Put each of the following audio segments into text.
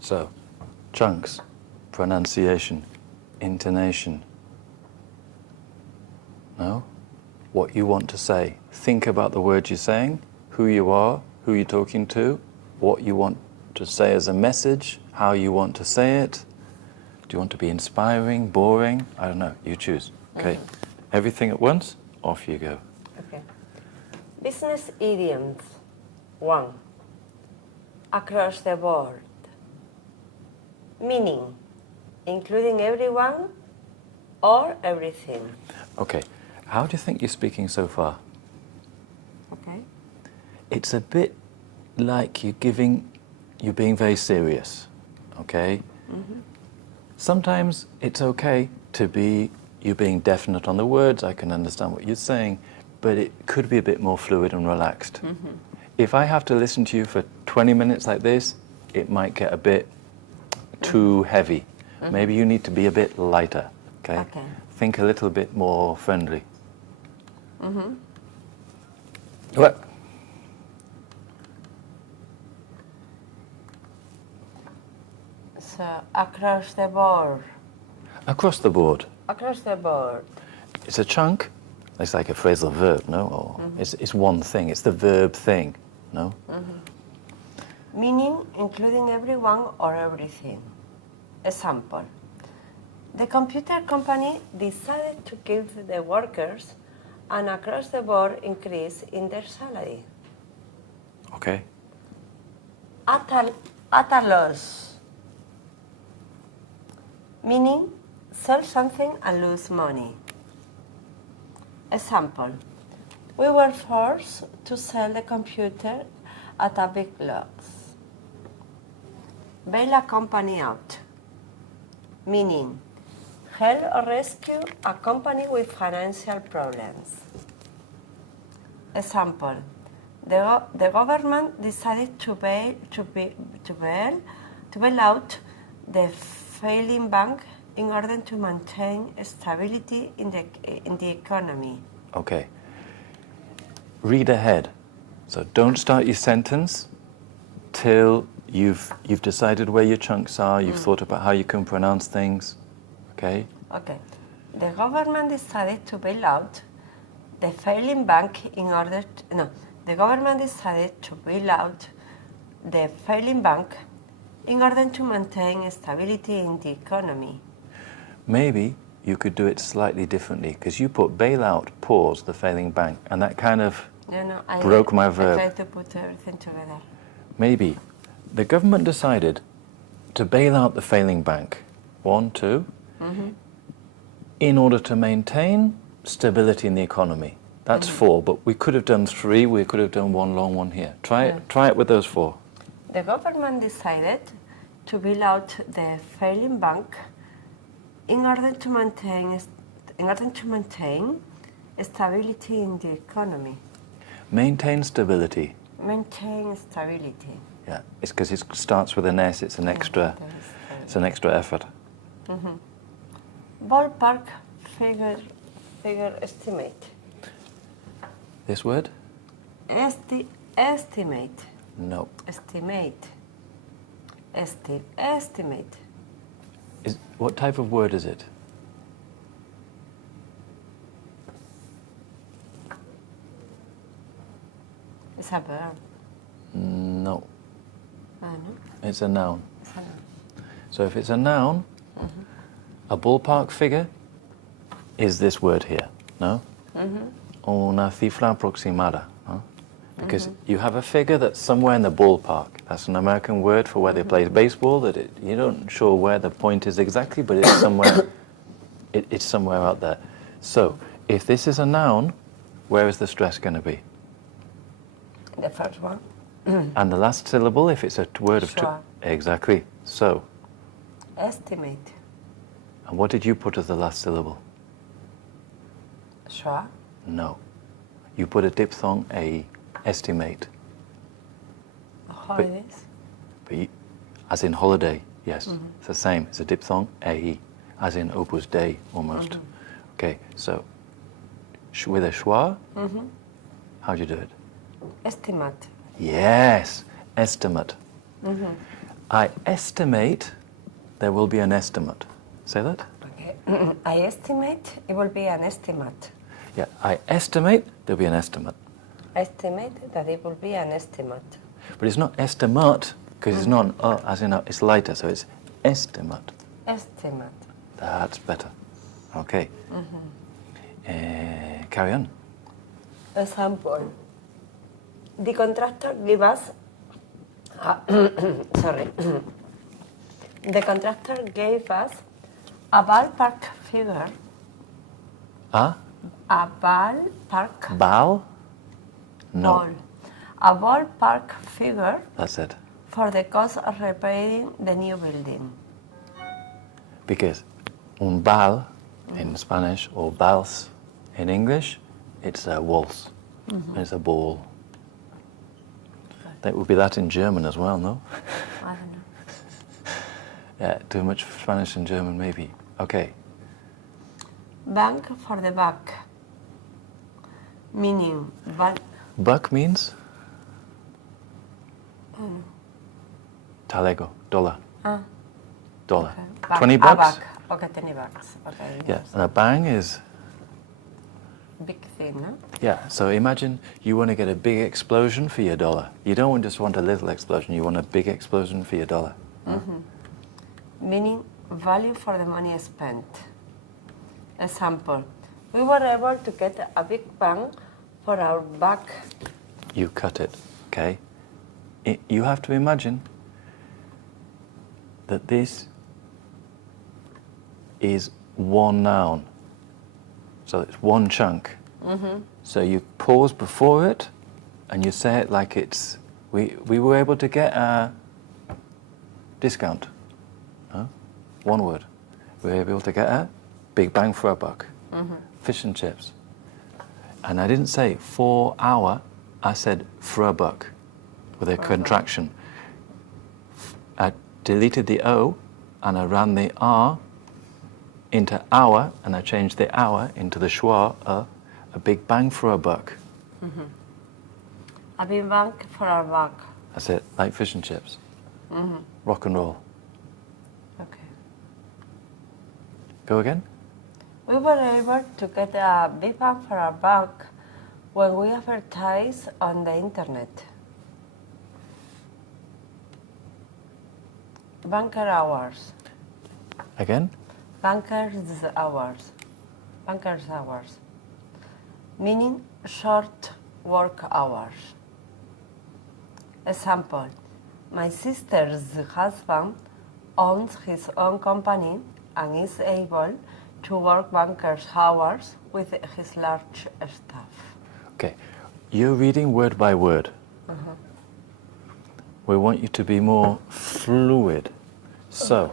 So, chunks, pronunciation, intonation. No? What you want to say. Think about the words you're saying, who you are, who you're talking to, what you want to say as a message, how you want to say it. Do you want to be inspiring, boring? I don't know. You choose. Okay. Everything at once, off you go. Okay. Business idioms. 1. Across the board. Meaning, including everyone or everything. Okay. How do you think you're speaking so far? Okay. It's a bit like you're being very serious. Okay? Sometimes it's okay to be you being definite on the words, I can understand what you're saying, but it could be a bit more fluid and relaxed. If I have to listen to you for 20 minutes like this, it might get a bit too heavy. Maybe you need to be a bit lighter, okay? Think a little bit more friendly. What? So, across the board. Across the board. Across the board. It's a chunk. It's like a phrasal verb, no? Or it's one thing. It's the verb thing, no? Meaning, including everyone or everything. Example. The computer company decided to give the workers an across-the-board increase in their salary. Okay. At a loss. Meaning, sell something and lose money. Example. We were forced to sell the computer at a big loss. Bail a company out. Meaning, help or rescue a company with financial problems. Example. The government decided to bail out the failing bank in order to maintain stability in the economy. Okay. Read ahead. So don't start your sentence till you've decided where your chunks are, you've thought about how you can pronounce things. Okay? Okay. The government decided to bail out the failing bank in order to, the government decided to bail out the failing bank in order to maintain stability in the economy. Maybe you could do it slightly differently, because you put bail out, pause, the failing bank, and that kind of broke my verb. I tried to put everything together. Maybe the government decided to bail out the failing bank, 1, 2, in order to maintain stability in the economy. That's 4, but we could have done 3, we could have done one long one here. Try it with those 4. The government decided to bail out the failing bank in order to maintain stability in the economy. Maintain stability. Maintain stability. Yeah, it's because it starts with an S. It's an extra effort. Ballpark figure estimate. This word? Estimate. No. Estimate. What type of word is it? It's a verb. No. No? It's a noun. It's a noun. So if it's a noun, a ballpark figure is this word here, no? Una cifra aproximada, no? Because you have a figure that's somewhere in the ballpark. That's an American word for where they play baseball. You're not sure where the point is exactly, but it's somewhere. It's somewhere out there. So if this is a noun, where is the stress going to be? The first one. And the last syllable, if it's a word of two. Sure. Exactly. So. Estimate. And what did you put as the last syllable? Sure. No. You put a diphthong, a, estimate. Holidays. But as in holiday, yes. It's the same. It's a diphthong, a, as in opus dei, almost. Okay, so with a schwa, how do you do it? Estimate. Yes, estimate. I estimate there will be an estimate. Say that? Okay. I estimate it will be an estimate. Yeah, I estimate there'll be an estimate. Estimate that it will be an estimate. But it's not estimate, because it's not an as in it's lighter, so it's estimate. Estimate. That's better. Okay. Carry on. Example. The contractor gave us sorry. The contractor gave us a ballpark figure. Ah? A ballpark. Ball? No. Ball. A ballpark figure That's it. for the cost of repairing the new building. Because un bal in Spanish or vals in English, it's a waltz. It's a ball. That would be that in German as well, no? I don't know. Yeah, too much Spanish and German maybe. Okay. Bank for the buck. Meaning, Buck means? Talego, dollar. Dollar. Buck. 20 A bucks? buck. Okay, 20 bucks. Okay. Yeah, and a bang is? Big thing, no? Yeah, so imagine you want to get a big explosion for your dollar. You don't just want a little explosion, you want a big explosion for your dollar. Meaning, value for the money spent. Example, we were able to get a big bang for our buck. You cut it, okay? You have to imagine that this is one noun. So it's one chunk. So you pause before it and you say it like it's, we were able to get a discount. Huh? One word. We were able to get a big bang for a buck. Fish and chips. And I didn't say for hour, I said for a buck with a contraction. I deleted the O and I ran the R into hour, and I changed the hour into the schwa, a big bang for a buck. A big bang for our buck. That's it, like fish and chips. Rock and roll. Okay. Go again? We were able to get a big bang for our buck when we advertise on the internet. Banker hours. Again? Bankers hours. Bankers hours. Meaning short work hours. Example, my sister's husband owns his own company and is able to work banker's hours with his large staff. Okay, you're reading word by word. We want you to be more fluid. So,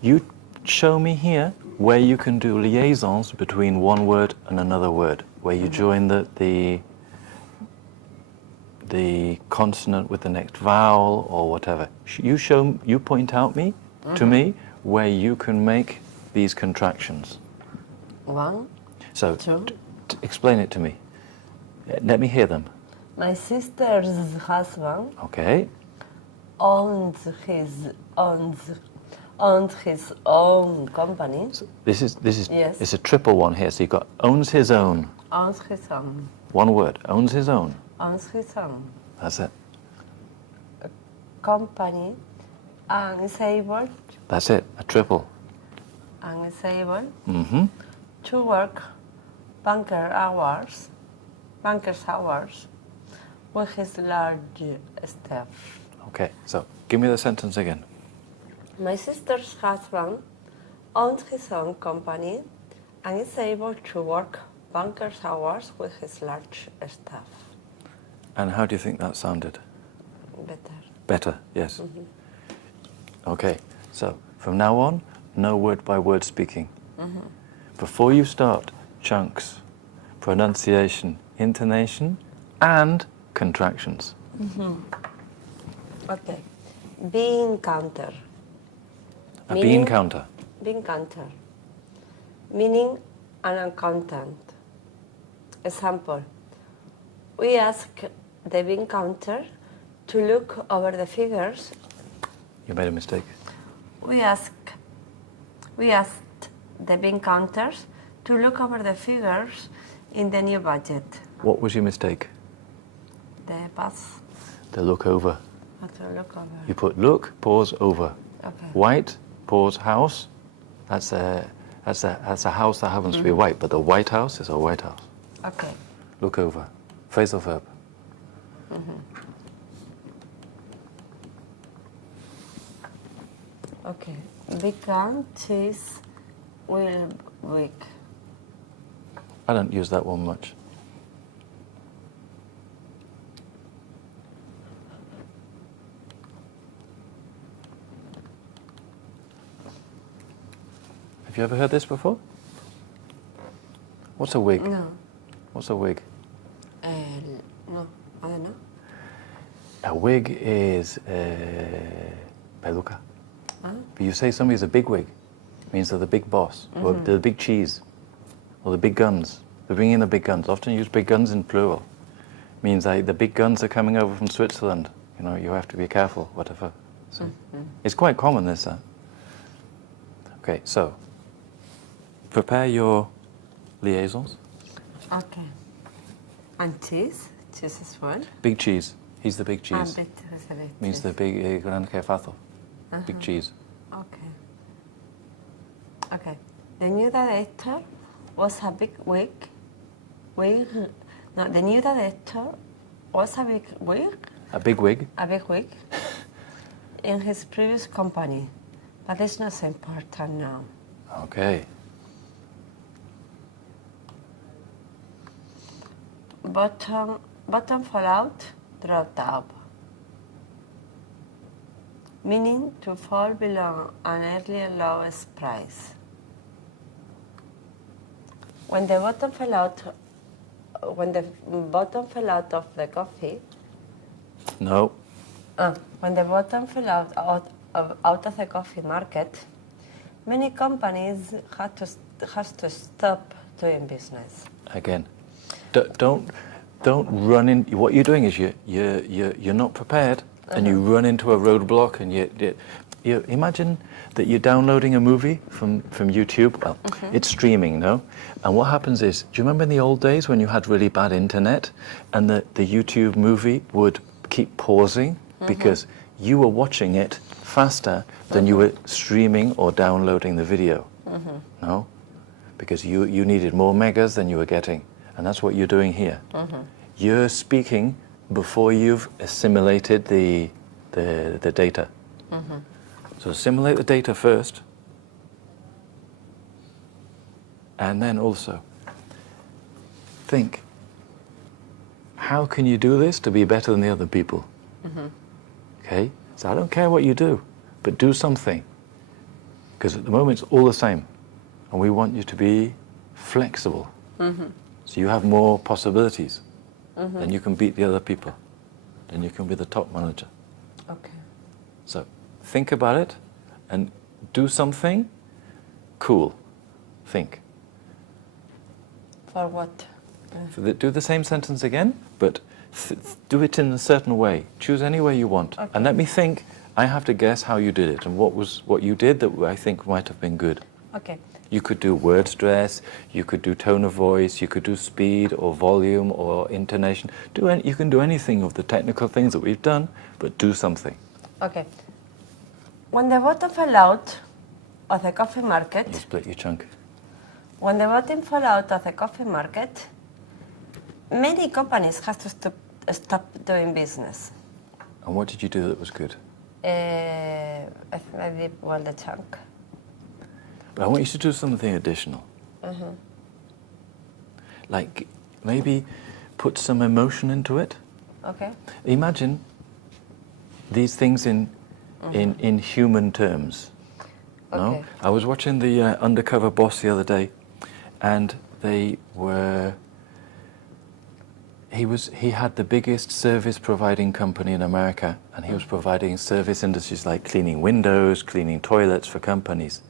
you show me here where you can do liaisons between one word and another word, where you join the consonant with the next vowel or whatever. You point out to me where you can make these contractions. One, So, two. Explain it to me. Let me hear them. My sister's husband Okay. owns his own company. So this is Yes. it's a triple one here. So you've got owns his own. Owns his own. One word. Owns his own. Owns his own That's it. company and is able That's it. A triple. Mm-hmm. to work banker's hours with his large staff. Okay. So give me the sentence again. My sister's husband owns his own company and is able to work banker's hours with his large staff. And how do you think that sounded? Better. Better. Yes. Okay. So from now on, no word by word speaking. Before you start, chunks, pronunciation, intonation, and contractions. Okay. Bean counter. A Meaning- bean counter. Bean counter. Meaning an accountant. Example. We ask the bean counter to look over the figures You made a mistake. We asked the bin counters to look over the figures in the new budget. What was your mistake? The pass. The look over. To look over. You put look, pause, over. Okay. White, pause, house. That's a house that happens to be white, but the White House is a White House. Okay. Look over. Phrasal verb. Okay. Become cheese will week. I don't use that one much. Have you ever heard this before? What's a wig? No. What's a wig? No, I don't know. A wig is peluca. But you say somebody's a big wig, it means they're the big boss, or they're the big cheese, or the big guns. They bring in the big guns. Often use big guns in plural. Means like the big guns are coming over from Switzerland. You know, you have to be careful, whatever. So it's quite common, this. Okay, so prepare your liaisons. Okay. And cheese? Cheese is one. Big cheese. He's the big cheese. And big cheese. Means the big gran jefazo. Big cheese. Okay. Okay. The new director was a big wig. No, the new director was a big wig. A big wig. A big wig in his previous company, but it's not so important now. Okay. Bottom fallout, dropped out. Meaning to fall below an earlier lowest price. When the bottom fell out of the coffee. No. When the bottom fell out of the coffee market, many companies had to stop doing business. Again, don't run in. What you're doing is you're not prepared, and you run into a roadblock, and you imagine that you're downloading a movie from YouTube. Well, it's streaming, no? And what happens is, do you remember in the old days when you had really bad internet, and the YouTube movie would keep pausing because you were watching it faster than you were streaming or downloading the video? No? Because you needed more megas than you were getting. And that's what you're doing here. You're speaking before you've assimilated the data. So assimilate the data first, and then also think, how can you do this to be better than the other people? Okay? So I don't care what you do, but do something. Because at the moment it's all the same. And we want you to be flexible. So you have more possibilities. Then you can beat the other people. Then you can be the top manager. Okay. So think about it and do something cool. Think. For what? Do the same sentence again, but do it in a certain way. Choose any way you want. Okay. And let me think. I have to guess how you did it and what you did that I think might have been good. Okay. You could do word stress, you could do tone of voice, you could do speed or volume or intonation. You can do anything of the technical things that we've done, but do something. Okay. When the bottom fell out of the coffee market, You split your chunk. when the bottom fell out of the coffee market, many companies had to stop doing business. And what did you do that was good? I think I did well the chunk. But I want you to do something additional. Like maybe put some emotion into it. Okay. Imagine these things in human terms. No? Okay. I was watching the Undercover Boss the other day, and he had the biggest service providing company in America, and he was providing service industries like cleaning windows, cleaning toilets for companies.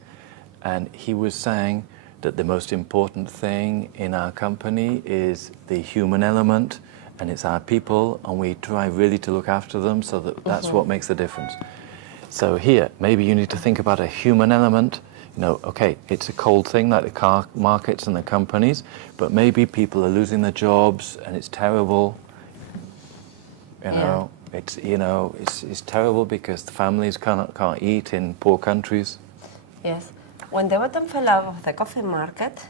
And he was saying that the most important thing in our company is the human element, and it's our people, and we try really to look after them, so that's what makes the difference. So here, maybe you need to think about a human element. You know, okay, it's a cold thing like the car markets and the companies, but maybe people are losing their jobs and it's terrible. It's terrible because the families can't eat in poor countries. Yes. When the bottom fell out of the coffee market,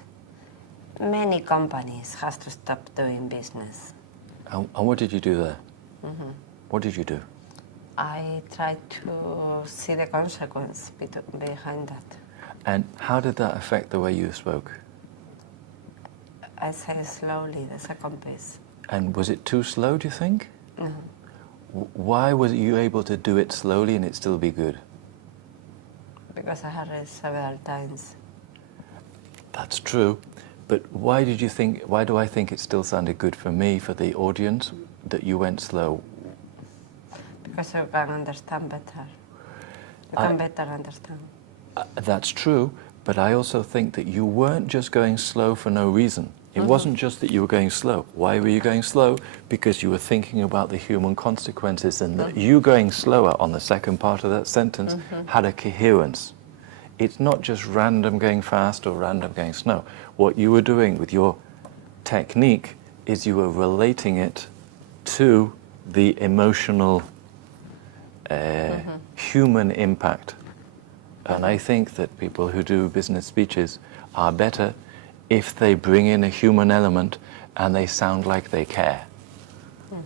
many companies has to stop doing business. And what did you do there? What did you do? I tried to see the consequence behind that. And how did that affect the way you spoke? I say slowly, the second piece. And was it too slow, do you think? No. Why was you able to do it slowly and it still be good? Because I heard it several times. That's true. But why do I think it still sounded good for me, for the audience, that you went slow? Because you can understand better. You can better understand. That's true, but I also think that you weren't just going slow for no reason. It wasn't just that you were going slow. Why were you going slow? Because you were thinking about the human consequences, and that you going slower on the second part of that sentence had a coherence. It's not just random going fast or random going slow. What you were doing with your technique is you were relating it to the emotional human impact. And I think that people who do business speeches are better if they bring in a human element and they sound like they care.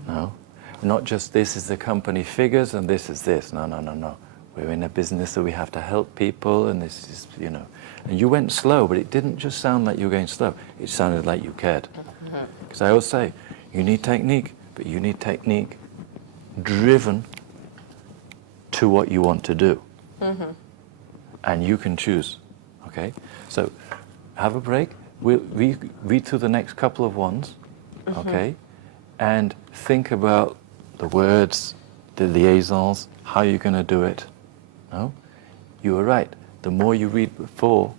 No? Not just this is the company figures and this is this. No. We're in a business that we have to help people, and this is, And you went slow, but it didn't just sound like you were going slow. It sounded like you cared. Because I always say, you need technique, but you need technique driven to what you want to do. And you can choose, okay? So have a break. We'll read through the next couple of ones, okay? And think about the words, the liaisons, how you're going to do it. No? You were right. The more you read before,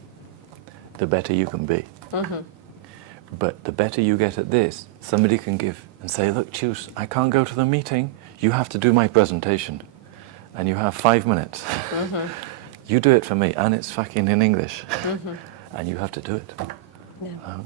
the better you can be. But the better you get at this, somebody can give and say, look, Chus, I can't go to the meeting. You have to do my presentation. And you have 5 minutes. You do it for me, and it's fucking in English. And you have to do it. Yeah.